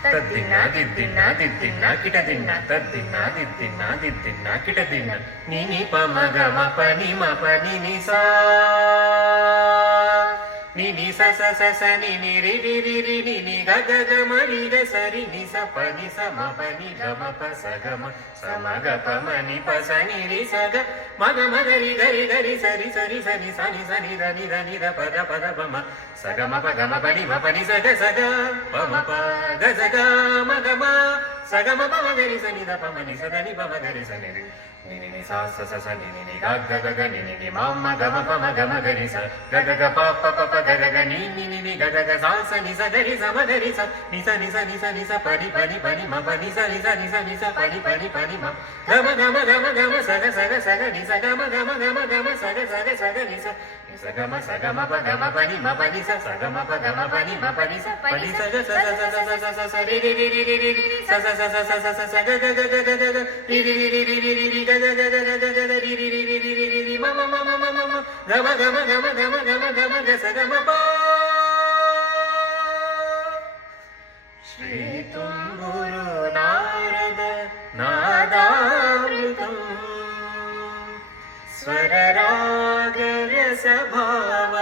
తద్దిన్నా దిద్దిన్నా దిద్దిన్నా కిటదిన్నా తద్దిన్నా దిద్దిన్నా దిద్దిన్నా కిటదిన్నా నీ పమగ మపని మపని నిసా ని స స స స ని ని రి రి రి రి ని ని గ గ గ మ రి గ స రి ని స ప ని స మ ప ని గ మ ప స గ మ స మ గ ప మ ని ప స ని రి స గ మ గ మ గ రి గ రి గ రి స రి స రి స ని స ని స ని ద ని ద ని ద ప ద ప మ స గ మ ప గ మ ప ని మ ప ని స గ ప మ ప గ స గ మ గ మ స గ మ ప మ గ రి స ని ద ప మ ని స ద ని ప మ గ రి స ని రి ని ని ని సా స స స ని ని ని గ గ గ గ ని ని ని మ మ గ మ ప మ గ మ గ రి స గ గ గ ప ప ప ప గ గ గ ని ని ని ని గ గ గ సా స ని స గ రి స మ గ రి స ని స ని స ని స ని స ప ని ప ని ప ని మ ప ని స ని స ని స ని స ప ని ప ని ప ని మ గ మ గ మ గ మ గ మ స గ స గ స గ ని స గ మ గ మ గ మ గ మ స గ స గ స గ ని స స గ మ ప గ మ ప ని మ ప ని స స గ మ ప గ మ ప ని మ ప ని స ప ని స గ స స స స స స స రి రి రి రి రి రి స స స స స స స స గ గ గ గ గ గ రి రి రి రి రి రి రి రి గ గ గ గ గ గ గ రి రి రి రి రి రి రి రి మ మ మ మ మ మ మ గ మ గ మ గ మ గ మ గ మ గ మ గ స గ మ ప శ్రీ తుంగురు నారద నాదామృతం స్వర రాగ రస భావ